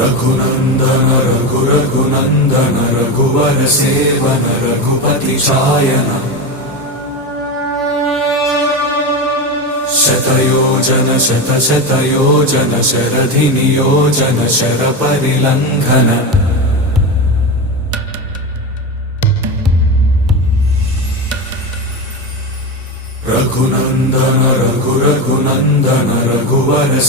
रघुनंदन रघु रघुनंदन रघुवर seven Raghupati चायन शतयोजन शतशतयोजन शरधि नियोजन sir परिलंघन Raghunandan Raghu Raghunandan रघुवर